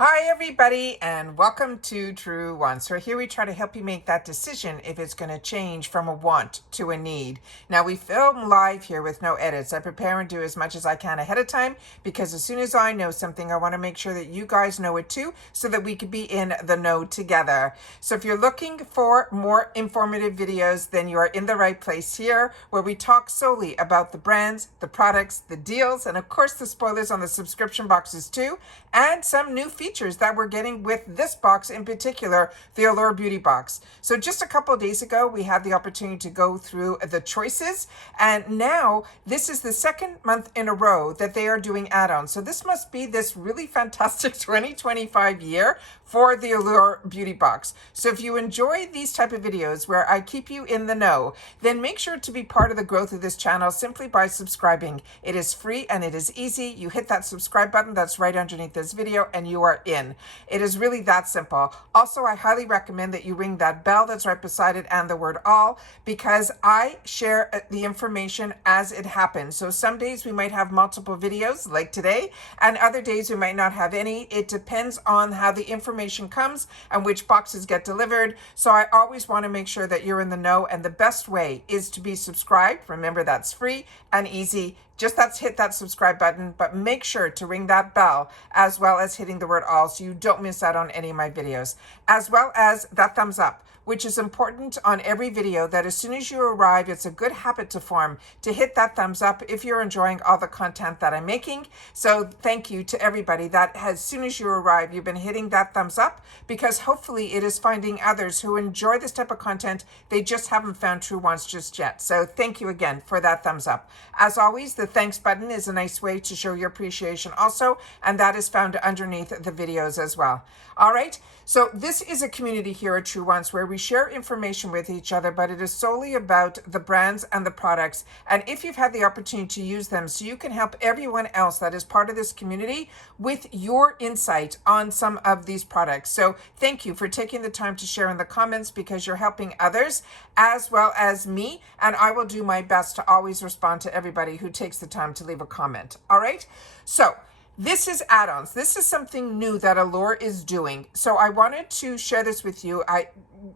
Hi everybody and welcome to Truewants. So here we try to help you make that decision if it's going to change from a want to a need. Now we film live here with no edits. I prepare and do as much as I can ahead of time because as soon as I know something, I want to make sure that you guys know it too so that we could be in the know together. So if you're looking for more informative videos, then you are in the right place here where we talk solely about the brands, the products, the deals, and of course the spoilers on the subscription boxes too, and some new features that we're getting with this box in particular, the Allure Beauty Box. So just a couple of days ago, we had the opportunity to go through the choices, and now this is the second month in a row that they are doing add-ons. So this must be this really fantastic 2025 year for the Allure Beauty Box. So if you enjoy these type of videos where I keep you in the know, then make sure to be part of the growth of this channel simply by subscribing. It is free and it is easy. You hit that subscribe button that's right underneath this video and you are in. It is really that simple. Also, I highly recommend that you ring that bell that's right beside it and the word all, because I share the information as it happens. So some days we might have multiple videos like today, and other days we might not have any. It depends on how the information comes and which boxes get delivered. So I always want to make sure that you're in the know, and the best way is to be subscribed. Remember, that's free and easy. Just hit that subscribe button, but make sure to ring that bell as well as hitting the word all so you don't miss out on any of my videos, as well as that thumbs up, which is important on every video, that as soon as you arrive, it's a good habit to form to hit that thumbs up if you're enjoying all the content that I'm making. So thank you to everybody that as soon as you arrive, you've been hitting that thumbs up, because hopefully it is finding others who enjoy this type of content. They just haven't found Truewants just yet. So thank you again for that thumbs up. As always, the thanks button is a nice way to show your appreciation also, and that is found underneath the videos as well. All right, so this is a community here at Truewants where we share information with each other, but it is solely about the brands and the products. And if you've had the opportunity to use them, so you can help everyone else that is part of this community with your insight on some of these products. So thank you for taking the time to share in the comments, because you're helping others as well as me. And I will do my best to always respond to everybody who takes the time to leave a comment. All right. So this is add-ons. This is something new that Allure is doing. So I wanted to share this with you.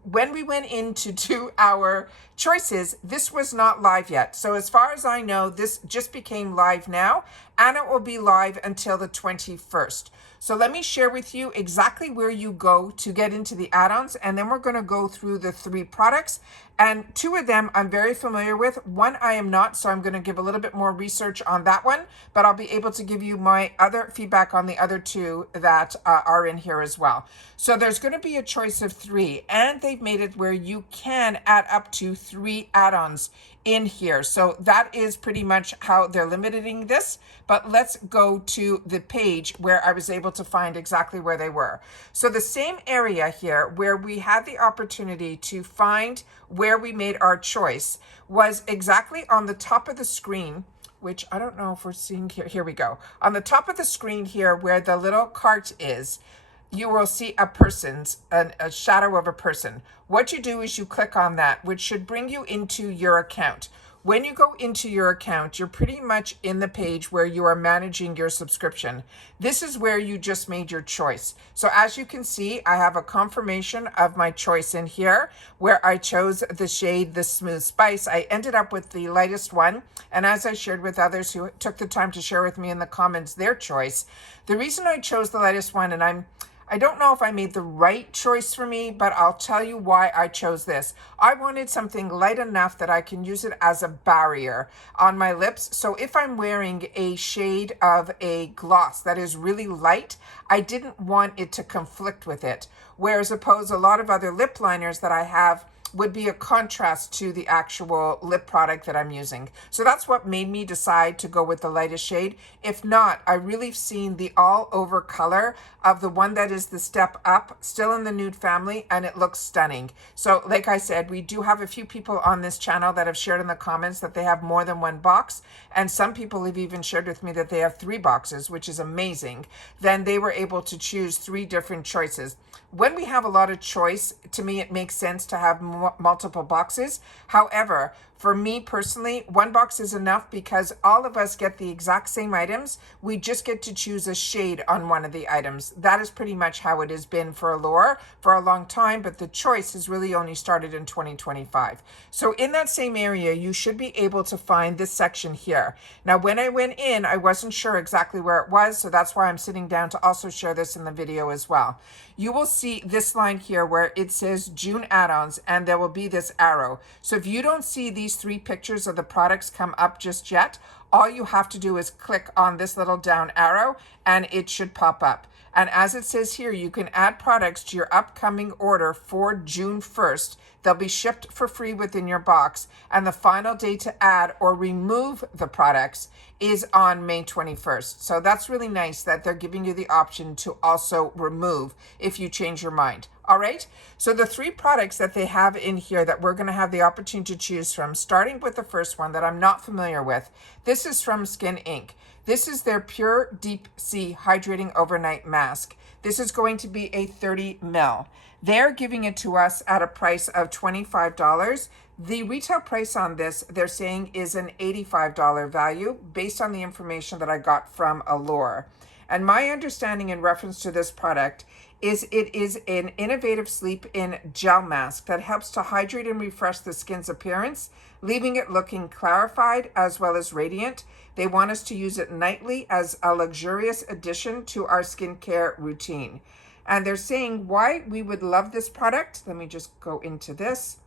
When we went in to do our choices, this was not live yet. So as far as I know, this just became live now, and it will be live until the 21st. So let me share with you exactly where you go to get into the add-ons, and then we're going to go through the 3 products. And 2 of them I'm very familiar with. 1 I am not, so I'm going to give a little bit more research on that one, but I'll be able to give you my other feedback on the other 2 that are in here as well. So there's going to be a choice of 3, and they've made it where you can add up to 3 add-ons in here. So that is pretty much how they're limiting this. But let's go to the page where I was able to find exactly where they were. So the same area here where we had the opportunity to find where we made our choice was exactly on the top of the screen, which I don't know if we're seeing here. Here we go. On the top of the screen here where the little cart is, you will see a shadow of a person. What you do is you click on that, which should bring you into your account. When you go into your account, you're pretty much in the page where you are managing your subscription. This is where you just made your choice. So as you can see, I have a confirmation of my choice in here where I chose the shade, the Smooth Spice. I ended up with the lightest one. And as I shared with others who took the time to share with me in the comments their choice, the reason I chose the lightest one, and I don't know if I made the right choice for me, but I'll tell you why I chose this. I wanted something light enough that I can use it as a barrier on my lips. So if I'm wearing a shade of a gloss that is really light, I didn't want it to conflict with it. Whereas opposed a lot of other lip liners that I have would be a contrast to the actual lip product that I'm using. So that's what made me decide to go with the lightest shade. If not, I really seen the all over color of the one that is the Step Up, still in the nude family, and it looks stunning. So like I said, we do have a few people on this channel that have shared in the comments that they have more than 1 box. And some people have even shared with me that they have 3 boxes, which is amazing. Then they were able to choose 3 different choices. When we have a lot of choice, to me, it makes sense to have more multiple boxes. However, for me personally, one box is enough because all of us get the exact same items. We just get to choose a shade on one of the items. That is pretty much how it has been for Allure for a long time, but the choice has really only started in 2025. So in that same area, you should be able to find this section here. Now, when I went in, I wasn't sure exactly where it was, so that's why I'm sitting down to also share this in the video as well. You will see this line here where it says June add-ons, and there will be this arrow. So if you don't see these 3 pictures of the products come up just yet, all you have to do is click on this little down arrow and it should pop up. And as it says here, you can add products to your upcoming order for June 1st. They'll be shipped for free within your box. And the final day to add or remove the products is on May 21st. So that's really nice that they're giving you the option to also remove if you change your mind. All right. So the 3 products that they have in here that we're going to have the opportunity to choose from, starting with the first one that I'm not familiar with. This is from Skin Inc. This is their Pure Deep Sea Hydrating Overnight Mask. This is going to be a 30 ml. They're giving it to us at a price of $25. The retail price on this, they're saying, is an $85 value based on the information that I got from Allure. And my understanding in reference to this product is it is an innovative sleep-in gel mask that helps to hydrate and refresh the skin's appearance, leaving it looking clarified as well as radiant. They want us to use it nightly as a luxurious addition to our skincare routine. And they're saying why we would love this product. Let me just go into this.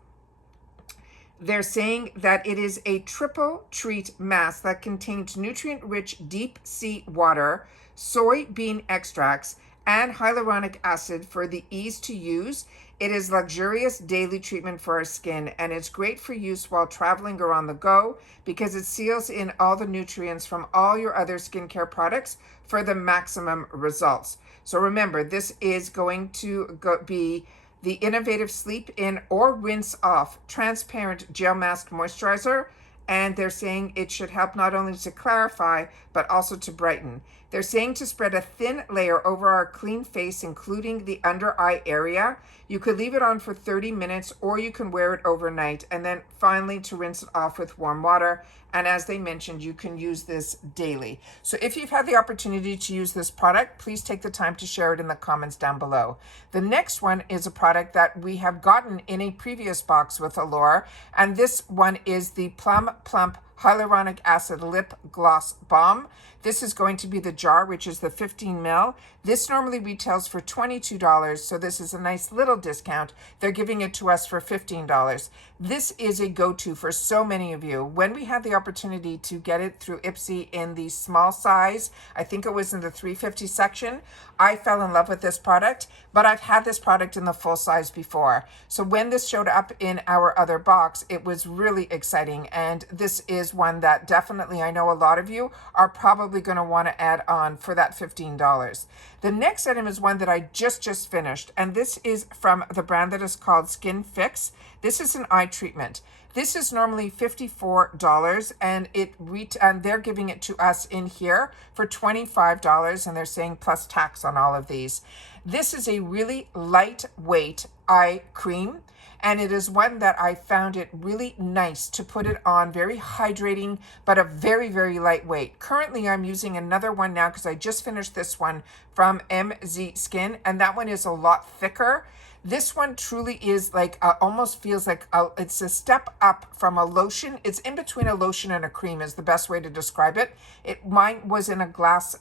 They're saying that it is a triple treat mask that contains nutrient-rich deep sea water, soybean extracts, and hyaluronic acid for the ease to use. It is luxurious daily treatment for our skin, and it's great for use while traveling or on the go because it seals in all the nutrients from all your other skincare products for the maximum results. So remember, this is going to be the innovative sleep in or rinse off transparent gel mask moisturizer. And they're saying it should help not only to clarify, but also to brighten. They're saying to spread a thin layer over our clean face, including the under eye area. You could leave it on for 30 minutes or you can wear it overnight. And then finally to rinse it off with warm water. And as they mentioned, you can use this daily. So if you've had the opportunity to use this product, please take the time to share it in the comments down below. The next one is a product that we have gotten in a previous box with Allure. And this one is the Plum Plump Hyaluronic Acid Lip Gloss Balm. This is going to be the jar, which is the 15 ml. This normally retails for $22, so this is a nice little discount. They're giving it to us for $15. This is a go-to for so many of you. When we had the opportunity to get it through Ipsy in the small size, I think it was in the 350 section, I fell in love with this product, but I've had this product in the full size before. So when this showed up in our other box, it was really exciting. And this is one that definitely I know a lot of you are probably going to want to add on for that $15. The next item is one that I just finished, and this is from the brand that is called Skin Fix. This is an eye treatment. This is normally $54, and they're giving it to us in here for $25, and they're saying plus tax on all of these. This is a really lightweight eye cream, and it is one that I found it really nice to put it on, very hydrating, but a very lightweight. Currently, I'm using another one now because I just finished this one from MZ Skin, and that one is a lot thicker. This one truly is like, almost feels like it's a step up from a lotion. It's in between a lotion and a cream is the best way to describe it. Mine was in a glass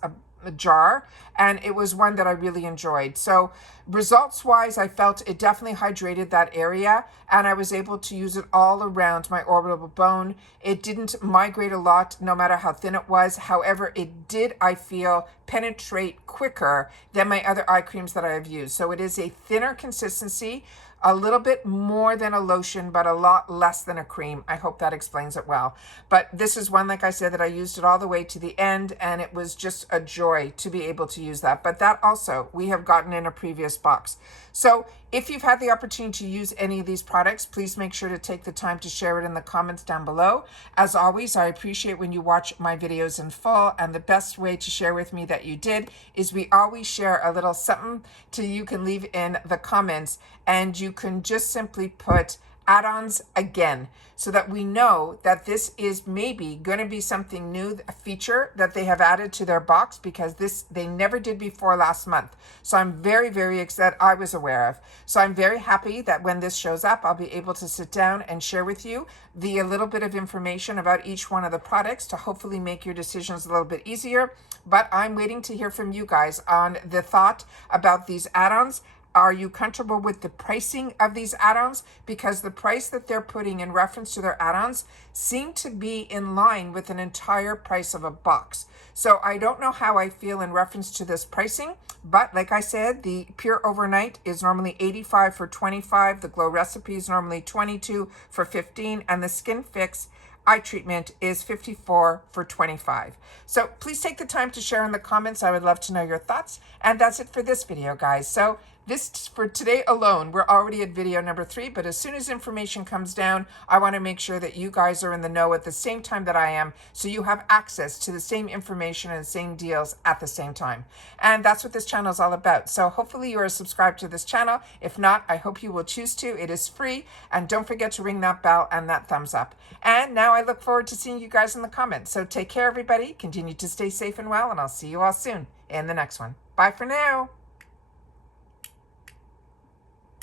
jar, and it was one that I really enjoyed. So results wise, I felt it definitely hydrated that area, and I was able to use it all around my orbital bone. It didn't migrate a lot, no matter how thin it was. However, it did, I feel, penetrate quicker than my other eye creams that I have used. So it is a thinner consistency, a little bit more than a lotion, but a lot less than a cream. I hope that explains it well. But this is one, like I said, that I used it all the way to the end, and it was just a joy to be able to use that. But that also we have gotten in a previous box. So if you've had the opportunity to use any of these products, please make sure to take the time to share it in the comments down below. As always, I appreciate when you watch my videos in full, and the best way to share with me that you did is we always share a little something you can leave in the comments, and you can just simply put add-ons again, so that we know that this is maybe going to be something new, a feature that they have added to their box, because this they never did before last month. So I'm very, very excited. I was aware of. So I'm very happy that when this shows up, I'll be able to sit down and share with you a little bit of information about each one of the products to hopefully make your decisions a little bit easier. But I'm waiting to hear from you guys on the thought about these add-ons. Are you comfortable with the pricing of these add-ons? Because the price that they're putting in reference to their add-ons seem to be in line with an entire price of a box. So I don't know how I feel in reference to this pricing, but like I said, the Pure Overnight is normally $85 for $25. The Glow Recipe is normally $22 for $15, and the Skin Fix eye treatment is $54 for $25. So please take the time to share in the comments. I would love to know your thoughts. And that's it for this video, guys. So this for today alone, we're already at video number 3, but as soon as information comes down, I want to make sure that you guys are in the know at the same time that I am, so you have access to the same information and the same deals at the same time. And that's what this channel is all about. So hopefully you are subscribed to this channel. If not, I hope you will choose to. It is free. And don't forget to ring that bell and that thumbs up. And now I look forward to seeing you guys in the comments. So take care, everybody. Continue to stay safe and well, and I'll see you all soon in the next one. Bye for now.